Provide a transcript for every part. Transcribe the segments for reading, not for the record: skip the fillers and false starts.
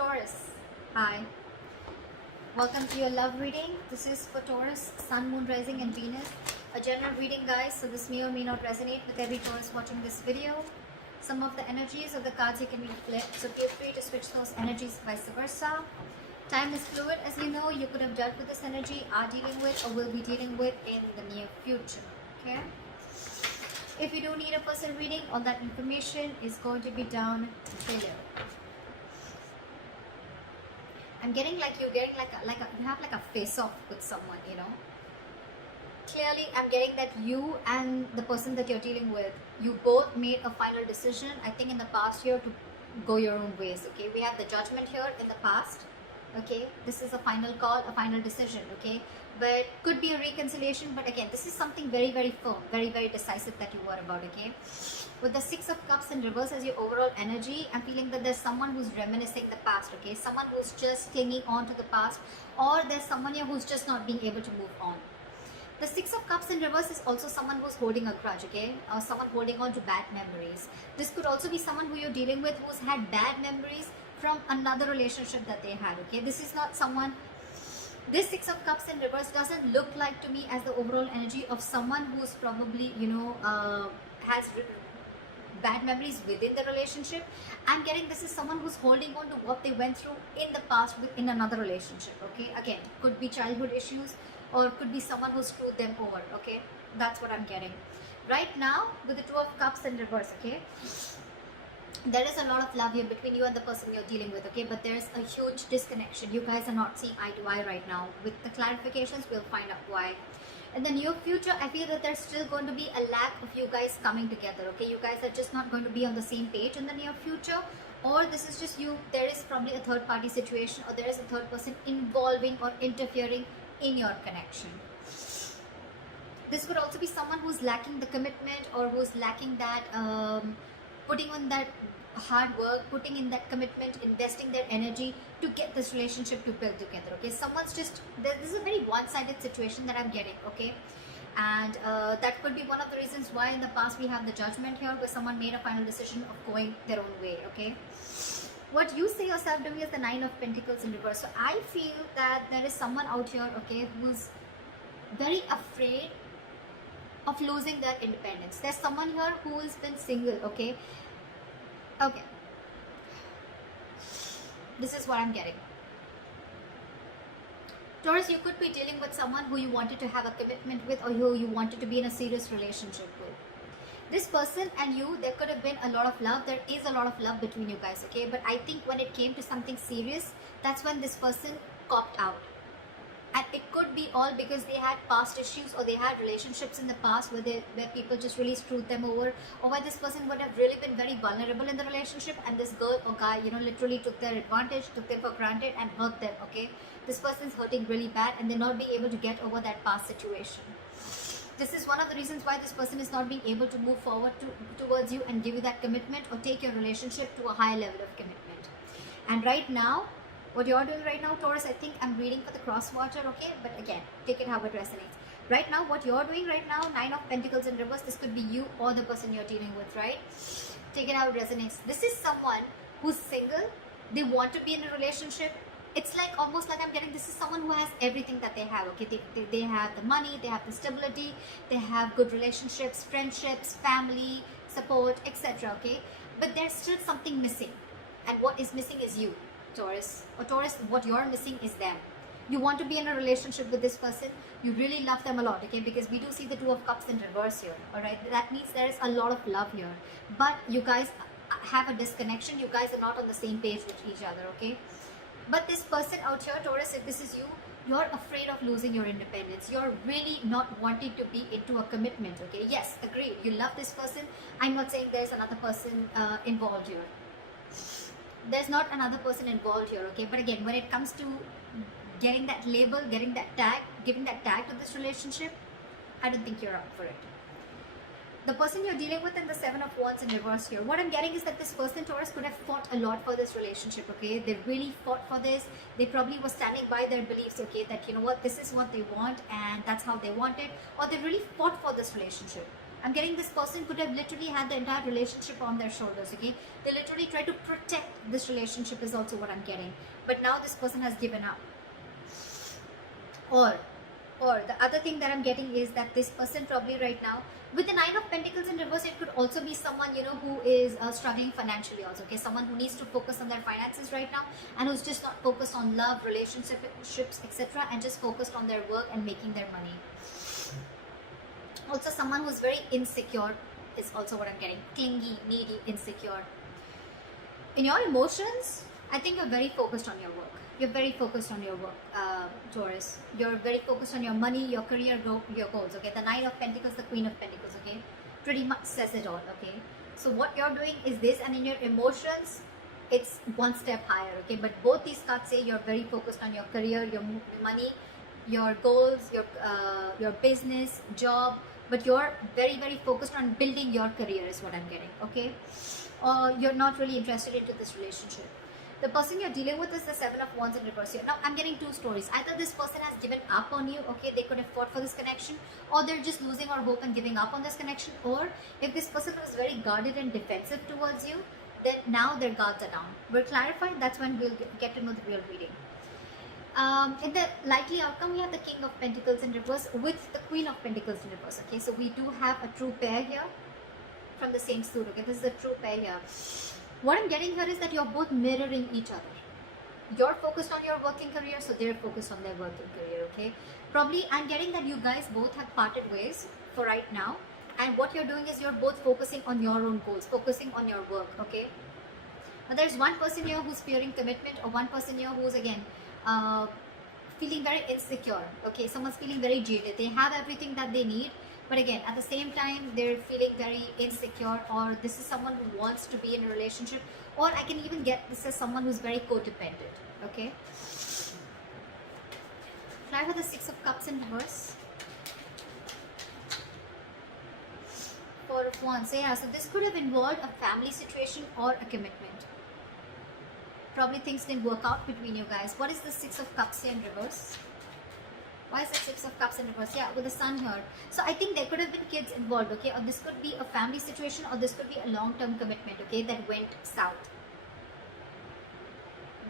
Taurus. Hi. Welcome to your love reading. This is for Taurus, Sun, Moon, Rising and Venus. A general reading, guys, so this may or may not resonate with every Taurus watching this video. Some of the energies of the cards you can read flipped, so feel free to switch those energies vice versa. Time is fluid, as you know. You could have dealt with this energy, are dealing with, or will be dealing with in the near future. Okay? If you do need a personal reading, all that information is going to be down below. I'm getting like you're getting you have like a face-off with someone, you know. Clearly, I'm getting that you and the person that you're dealing with, you both made a final decision, I think in the past year, to go your own ways, okay? We have the Judgment here in the past, okay? This is a final call, a final decision, okay? But could be a reconciliation, but again, this is something very, very firm, very, very decisive that you were about, okay? With the Six of Cups in reverse as your overall energy, I'm feeling that there's someone who's reminiscing the past, okay? Someone who's just clinging on to the past, or there's someone here who's just not being able to move on. The Six of Cups in reverse is also someone who's holding a grudge, okay? Or someone holding on to bad memories. This could also be someone who you're dealing with who's had bad memories from another relationship that they had, okay? This is not someone... This Six of Cups in reverse doesn't look like to me as the overall energy of someone who's probably, you know, has bad memories within the relationship. I'm getting this is someone who's holding on to what they went through in the past in another relationship, okay? Again, could be childhood issues, or could be someone who screwed them over, okay? That's what I'm getting. Right now, with the Two of Cups in reverse, okay? There is a lot of love here between you and the person you're dealing with, okay? But there's a huge disconnection. You guys are not seeing eye to eye right now. With the clarifications, we'll find out why. In the near future, I feel that there's still going to be a lack of you guys coming together, okay? You guys are just not going to be on the same page in the near future. Or this is just you, there is probably a third party situation, or there is a third person involving or interfering in your connection. This could also be someone who's lacking the commitment, or who's lacking that putting on that hard work, putting in that commitment, investing their energy to get this relationship to build together, okay? Someone's just, this is a very one-sided situation that I'm getting, okay? And that could be one of the reasons why in the past we have the Judgment here, where someone made a final decision of going their own way, okay? What you see yourself doing is the Nine of Pentacles in reverse. So I feel that there is someone out here, okay, who's very afraid of losing their independence. There's someone here who has been single, okay? Okay. This is what I'm getting. Taurus, you could be dealing with someone who you wanted to have a commitment with, or who you wanted to be in a serious relationship with. This person and you, there could have been a lot of love. There is a lot of love between you guys, okay? But I think when it came to something serious, that's when this person copped out. And it could be all because they had past issues, or they had relationships in the past where people just really screwed them over, or where this person would have really been very vulnerable in the relationship, and this girl or guy, you know, literally took their advantage, took them for granted and hurt them, okay? This person's hurting really bad, and they're not being able to get over that past situation. This is one of the reasons why this person is not being able to move forward towards you and give you that commitment, or take your relationship to a higher level of commitment. And right now, what you're doing right now, Taurus, I think I'm reading for the cross-watcher, okay? But again, take it how it resonates. Right now, what you're doing right now, Nine of Pentacles in reverse, this could be you or the person you're dealing with, right? Take it how it resonates. This is someone who's single. They want to be in a relationship. It's like almost like I'm getting, this is someone who has everything that they have, okay? They have the money, they have the stability, they have good relationships, friendships, family, support, etc., okay? But there's still something missing. And what is missing is you, Taurus. Or Taurus, what you're missing is them. You want to be in a relationship with this person. You really love them a lot, okay? Because we do see the Two of Cups in reverse here, all right? That means there is a lot of love here. But you guys have a disconnection. You guys are not on the same page with each other, okay? But this person out here, Taurus, if this is you, you're afraid of losing your independence. You're really not wanting to be into a commitment, okay? Yes, agreed. You love this person. I'm not saying there's another person involved here. There's not another person involved here, okay? But again, when it comes to getting that label, getting that tag, giving that tag to this relationship, I don't think you're up for it. The person you're dealing with in the Seven of Wands in reverse here, what I'm getting is that this person, Taurus, could have fought a lot for this relationship, okay? They really fought for this. They probably were standing by their beliefs, okay? That, you know what, this is what they want and that's how they want it. Or they really fought for this relationship. I'm getting this person could have literally had the entire relationship on their shoulders, okay? They literally try to protect this relationship is also what I'm getting. But now this person has given up. Or the other thing that I'm getting is that this person probably right now, with the Nine of Pentacles in reverse, it could also be someone, you know, who is struggling financially also, okay? Someone who needs to focus on their finances right now and who's just not focused on love, relationships, etc. and just focused on their work and making their money. Also someone who's very insecure is also what I'm getting. Clingy, needy, insecure. In your emotions, I think you're very focused on your work. You're very focused on your work, Taurus. You're very focused on your money, your career, your goals, okay? The Nine of Pentacles, the Queen of Pentacles, okay? Pretty much says it all, okay? So what you're doing is this, and in your emotions, it's one step higher, okay? But both these cards say you're very focused on your career, your money, your goals, your business, job, but you're very, very focused on building your career is what I'm getting, okay? Or you're not really interested into this relationship. The person you're dealing with is the Seven of Wands in reverse here. Now, I'm getting two stories. Either this person has given up on you, okay, they could have fought for this connection, or they're just losing all hope and giving up on this connection, or if this person was very guarded and defensive towards you, then now their guards are down. We'll clarify, that's when we'll get to know the real reading. In the likely outcome, we have the King of Pentacles in reverse with the Queen of Pentacles in reverse, okay, so we do have a true pair here from the same suit, okay, this is the true pair here. What I'm getting here is that you're both mirroring each other. You're focused on your working career, so they're focused on their working career, okay? Probably I'm getting that you guys both have parted ways for right now. And what you're doing is you're both focusing on your own goals, focusing on your work, okay? But there's one person here who's fearing commitment, or one person here who's, again, feeling very insecure, okay? Someone's feeling very jaded. They have everything that they need, but again, at the same time, they're feeling very insecure, or this is someone who wants to be in a relationship, or I can even get this as someone who's very codependent, okay? Clarify the Six of Cups in reverse. Four of Wands. So yeah, so this could have involved a family situation or a commitment. Probably things didn't work out between you guys. What is the Six of Cups here in reverse? Why is the Six of Cups in reverse? Yeah, with the Sun here. So I think there could have been kids involved, okay? Or this could be a family situation, or this could be a long-term commitment, okay, that went south.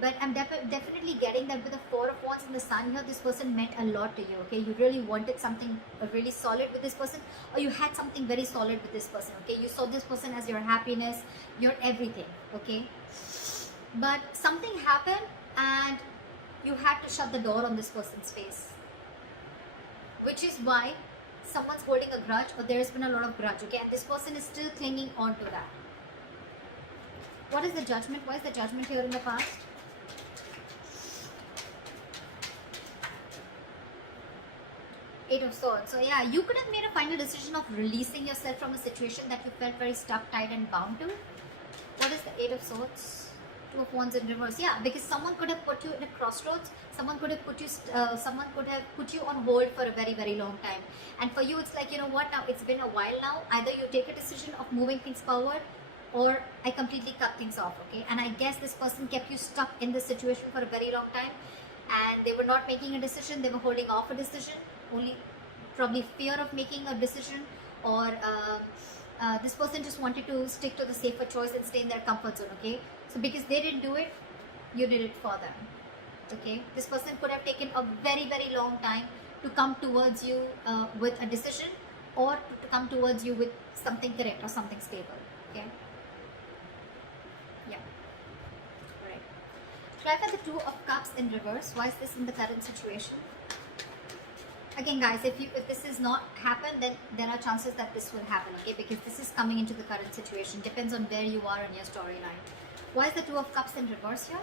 But I'm definitely getting that with the Four of Wands and the Sun here, this person meant a lot to you, okay? You really wanted something really solid with this person, or you had something very solid with this person, okay? You saw this person as your happiness, your everything, okay? But something happened and you had to shut the door on this person's face. Which is why someone's holding a grudge, or there's been a lot of grudge, okay? And this person is still clinging on to that. What is the Judgment? Why is the Judgment here in the past? Eight of Swords. So yeah, you could have made a final decision of releasing yourself from a situation that you felt very stuck, tied and bound to. What is the Eight of Swords? Two of Wands in reverse. Yeah, because someone could have put you in a crossroads. Someone could have put you on hold for a very, very long time. And for you, it's like, you know what, now it's been a while now. Either you take a decision of moving things forward, or I completely cut things off, okay? And I guess this person kept you stuck in this situation for a very long time, and they were not making a decision. They were holding off a decision, only probably fear of making a decision, or this person just wanted to stick to the safer choice and stay in their comfort zone, okay? So because they didn't do it, you did it for them, okay? This person could have taken a very, very long time to come towards you with a decision, or to come towards you with something correct or something stable, okay? Yeah. Right. Clarify the Two of Cups in reverse. Why is this in the current situation? Again, guys, if this is not happen, then there are chances that this will happen, okay? Because this is coming into the current situation. Depends on where you are in your storyline. Why is the Two of Cups in reverse here?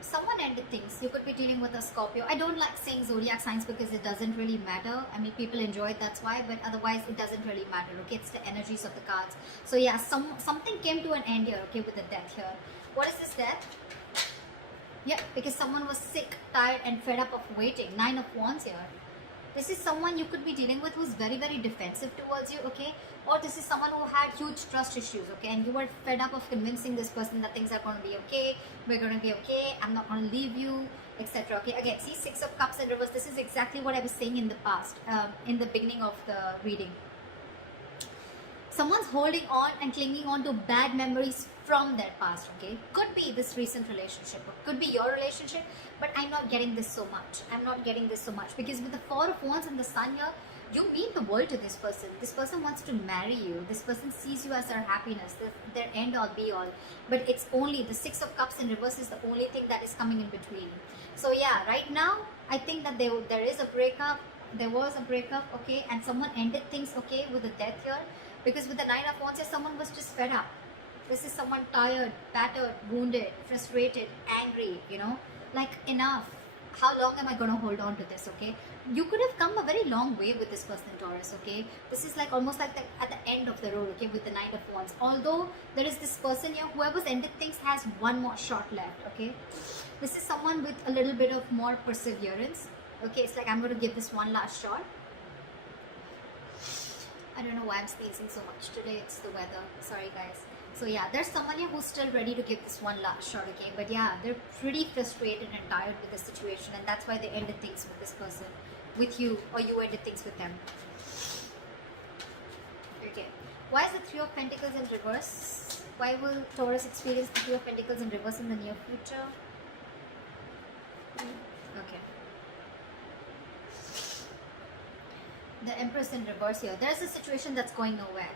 Someone ended things. You could be dealing with a Scorpio. I don't like saying zodiac signs because it doesn't really matter. I mean, people enjoy it, that's why, but otherwise it doesn't really matter, okay? It's the energies of the cards. So yeah, something came to an end here, okay, with the Death here. What is this Death? Yeah, because someone was sick, tired and fed up of waiting. Nine of Wands here. This is someone you could be dealing with who's very, very defensive towards you, okay? Or this is someone who had huge trust issues, okay? And you were fed up of convincing this person that things are going to be okay, we're going to be okay, I'm not going to leave you. etc. Okay, again, see, Six of Cups in reverse. This is exactly what I was saying in the past, in the beginning of the reading. Someone's holding on and clinging on to bad memories from their past. Okay, could be this recent relationship, or could be your relationship, but I'm not getting this so much. I'm not getting this so much, because with the Four of Wands and the Sun here, you mean the world to this person. This person wants to marry you. This person sees you as their happiness, their end all be all. But it's only the Six of Cups in reverse is the only thing that is coming in between. So yeah, right now I think that there is a breakup. There was a breakup, okay, and someone ended things, okay, with the death here, because with the Nine of Wands here, someone was just fed up. This is someone tired, battered, wounded, frustrated, angry, you know, like enough. How long am I going to hold on to this, okay? You could have come a very long way with this person, Taurus, okay? This is like almost like at the end of the road, okay, with the Knight of Wands. Although there is this person here, whoever's ended things has one more shot left, okay? This is someone with a little bit of more perseverance, okay? It's like, I'm going to give this one last shot. I don't know why I'm sneezing so much today. It's the weather. Sorry, guys. So yeah, there's someone here who's still ready to give this one last shot, okay? But yeah, they're pretty frustrated and tired with the situation, and that's why they ended things with this person, with you, or you ended things with them. Okay. Why is the Three of Pentacles in reverse? Why will Taurus experience the Three of Pentacles in reverse in the near future? Okay. The Empress in reverse here. There's a situation that's going nowhere.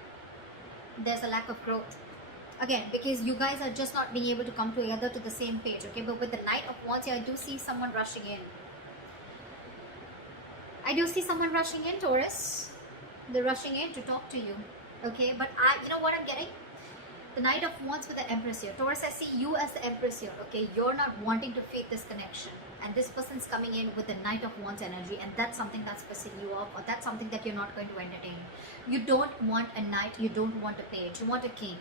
There's a lack of growth. Again, because you guys are just not being able to come together to the same page, okay? But with the Knight of Wands here, I do see someone rushing in. I do see someone rushing in, Taurus. They're rushing in to talk to you, okay? But you know what I'm getting? The Knight of Wands with the Empress here. Taurus, I see you as the Empress here, okay? You're not wanting to fake this connection. And this person's coming in with the Knight of Wands energy, and that's something that's pissing you off, or that's something that you're not going to entertain. You don't want a knight, you don't want a page, you want a king.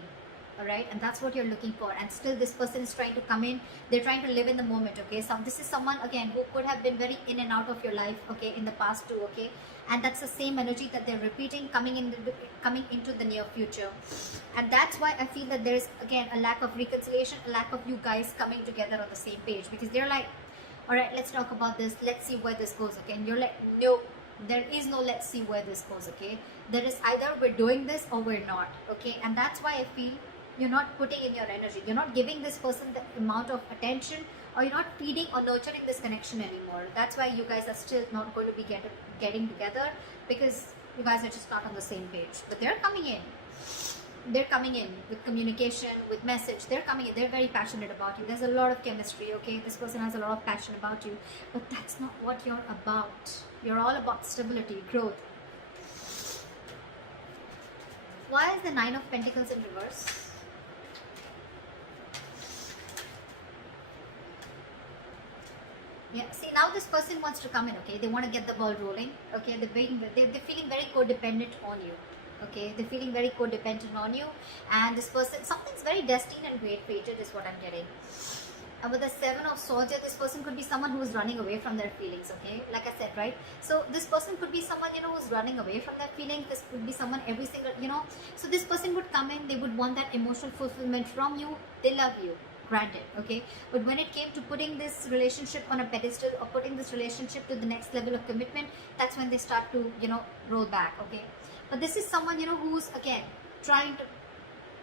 Alright, and that's what you're looking for, and still this person is trying to come in. They're trying to live in the moment, okay? So this is someone, again, who could have been very in and out of your life, okay, in the past too, okay? And that's the same energy that they're repeating, coming into the near future. And that's why I feel that there's, again, a lack of reconciliation, a lack of you guys coming together on the same page, because they're like, alright, let's talk about this, let's see where this goes, okay? And you're like, no, there is no let's see where this goes, okay? There is either we're doing this or we're not, okay? And that's why I feel you're not putting in your energy. You're not giving this person the amount of attention, or you're not feeding or nurturing this connection anymore. That's why you guys are still not going to be getting together, because you guys are just not on the same page. But they're coming in. They're coming in with communication, with message. They're coming in. They're very passionate about you. There's a lot of chemistry, okay? This person has a lot of passion about you. But that's not what you're about. You're all about stability, growth. Why is the Nine of Pentacles in reverse? Yeah, see, now this person wants to come in, okay? They want to get the ball rolling, okay? They're feeling very codependent on you, okay? They're feeling very codependent on you, and this person, something's very destined and fated is what I'm getting. And with the Seven of Swords here, this person could be someone who is running away from their feelings, okay? Like I said, right? So this person could be someone, you know, who's running away from their feelings. This could be someone every single, you know. So this person would come in, they would want that emotional fulfillment from you. They love you. Granted, okay, but when it came to putting this relationship on a pedestal, or putting this relationship to the next level of commitment, that's when they start to, you know, roll back, okay? But this is someone, you know, who's, again, trying to,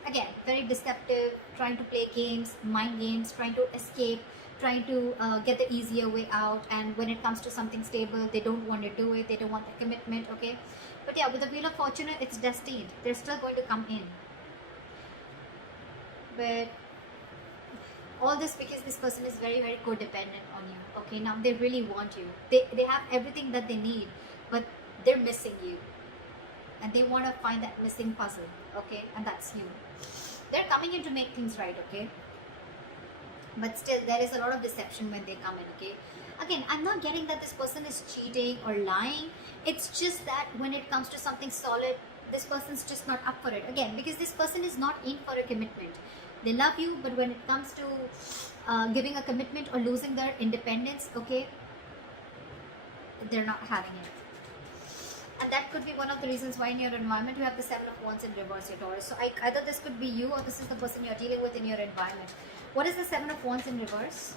again, very deceptive, trying to play games, mind games, trying to escape, trying to get the easier way out. And when it comes to something stable, they don't want to do it, they don't want the commitment, okay? But yeah, with the Wheel of Fortune, it's destined. They're still going to come in. But all this because this person is very, very codependent on you, okay? Now they really want you. They have everything that they need, but they're missing you, and they want to find that missing puzzle, okay? And that's you. They're coming in to make things right, okay? But still, there is a lot of deception when they come in, okay? Again, I'm not getting that this person is cheating or lying. It's just that when it comes to something solid, this person's just not up for it. Again, because this person is not in for a commitment. They love you, but when it comes to giving a commitment or losing their independence, okay, they're not having it. And that could be one of the reasons why in your environment you have the Seven of Wands in reverse, your Taurus. So either this could be you, or this is the person you're dealing with in your environment. What is the Seven of Wands in reverse?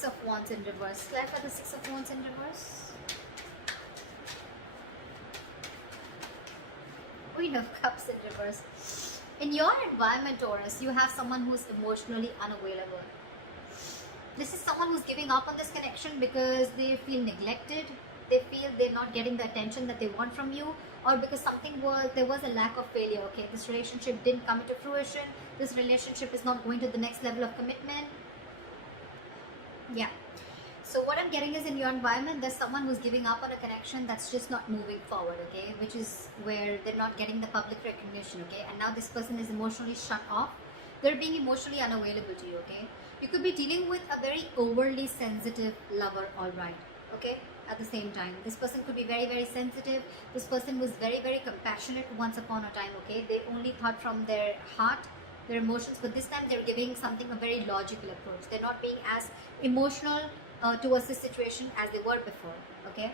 Six of Wands in reverse. Clarify the Six of Wands in reverse. Queen of Cups in reverse. In your environment, Taurus, you have someone who's emotionally unavailable. This is someone who's giving up on this connection because they feel neglected. They feel they're not getting the attention that they want from you, or because there was a lack of failure. Okay, this relationship didn't come into fruition. This relationship is not going to the next level of commitment. Yeah. So what I'm getting is, in your environment, there's someone who's giving up on a connection that's just not moving forward, okay? Which is where they're not getting the public recognition, okay? And now this person is emotionally shut off. They're being emotionally unavailable to you, okay? You could be dealing with a very overly sensitive lover, all right, okay? At the same time, this person could be very, very sensitive. This person was very, very compassionate once upon a time, okay? They only thought from their heart, their emotions, but this time they're giving something a very logical approach. They're not being as emotional towards this situation as they were before, okay?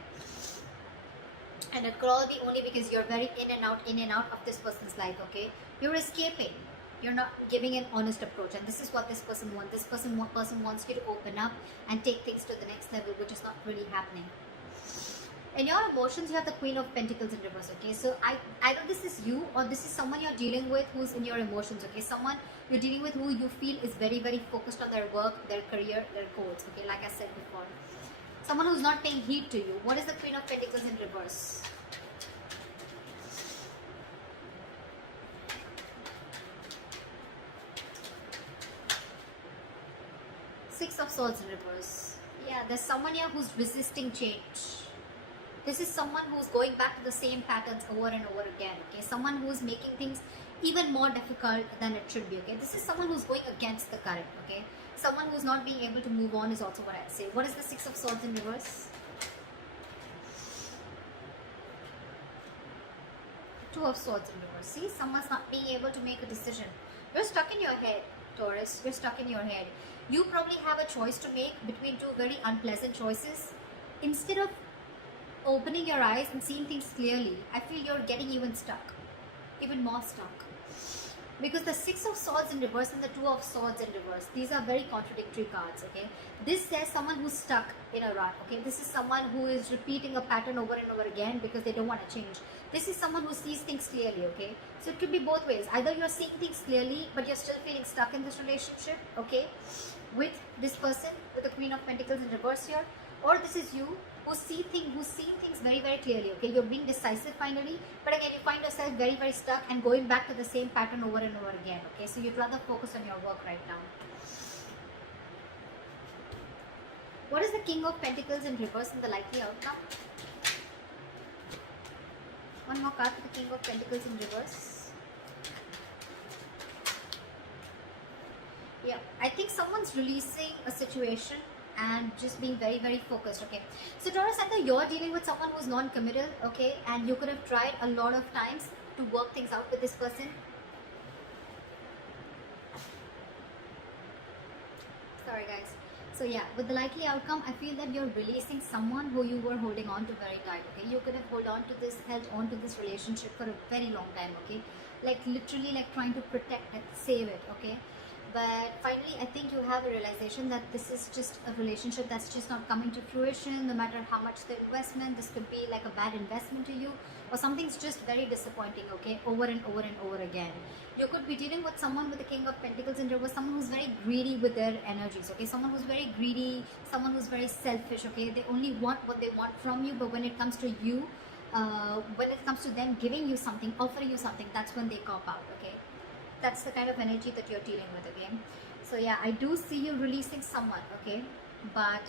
And it could all be only because you're very in and out of this person's life, okay? You're escaping. You're not giving an honest approach, and this is what this person wants. This person wants you to open up and take things to the next level, which is not really happening. In your emotions, you have the Queen of Pentacles in reverse, okay? So either this is you, or this is someone you're dealing with who's in your emotions, okay? Someone you're dealing with who you feel is very, very focused on their work, their career, their goals, okay? Like I said before. Someone who's not paying heed to you. What is the Queen of Pentacles in reverse? Six of Swords in reverse. Yeah, there's someone here who's resisting change. This is someone who's going back to the same patterns over and over again, okay? Someone who's making things even more difficult than it should be, okay? This is someone who's going against the current, okay? Someone who's not being able to move on is also what I'd say. What is the Six of Swords in reverse? Two of Swords in reverse. See, someone's not being able to make a decision. You're stuck in your head, Taurus. You're stuck in your head. You probably have a choice to make between two very unpleasant choices. Instead of opening your eyes and seeing things clearly, I feel you're getting even stuck, even more stuck. Because the Six of Swords in reverse and the Two of Swords in reverse, these are very contradictory cards, okay? This says someone who's stuck in a rut, okay? This is someone who is repeating a pattern over and over again because they don't want to change. This is someone who sees things clearly, okay? So it could be both ways. Either you're seeing things clearly, but you're still feeling stuck in this relationship, okay? With this person, with the Queen of Pentacles in reverse here. Or this is you, who's seeing things very, very clearly, okay? You're being decisive finally, but again, you find yourself very, very stuck and going back to the same pattern over and over again, okay? So you'd rather focus on your work right now. What is the King of Pentacles in reverse and the likely outcome? One more card for the King of Pentacles in reverse. Yeah, I think someone's releasing a situation and just being very, very focused, okay? So Taurus, either you're dealing with someone who's non-committal, okay, and you could have tried a lot of times to work things out with this person. Sorry guys. So yeah, with the likely outcome, I feel that you're releasing someone who you were holding on to very tight, okay? You could have held on to this relationship for a very long time, okay? Like literally like trying to protect it, save it, okay? But finally, I think you have a realization that this is just a relationship that's just not coming to fruition. No matter how much the investment, this could be like a bad investment to you, or something's just very disappointing, okay, over and over and over again. You could be dealing with someone with the King of Pentacles in reverse, someone who's very greedy with their energies, okay, someone who's very greedy, someone who's very selfish, okay, they only want what they want from you, but when it comes to you, when it comes to them giving you something, offering you something, that's when they cop out, okay. That's the kind of energy that you're dealing with, okay? So yeah, I do see you releasing someone, okay? But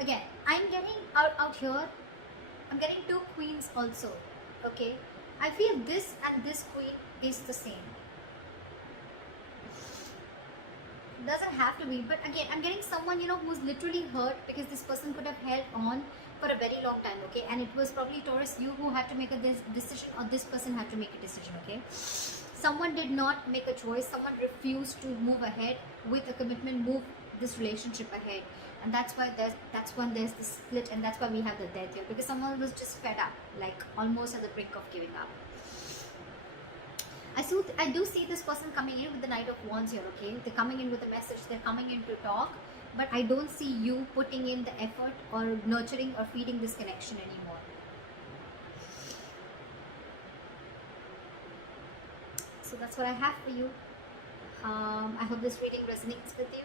again, I'm getting out here, I'm getting two queens also, okay? I feel this and this queen is the same. Doesn't have to be, but again, I'm getting someone, you know, who's literally hurt because this person could have held on for a very long time, okay? And it was probably Taurus, you who had to make a decision, or this person had to make a decision, okay? Someone did not make a choice. Someone refused to move ahead with a commitment, move this relationship ahead, and that's when there's the split, and that's why we have the death here, because someone was just fed up, like almost at the brink of giving up. I do see this person coming in with the Knight of Wands here, okay? They're coming in with a message, they're coming in to talk, but I don't see you putting in the effort or nurturing or feeding this connection anymore. So that's what I have for you. I hope this reading resonates with you.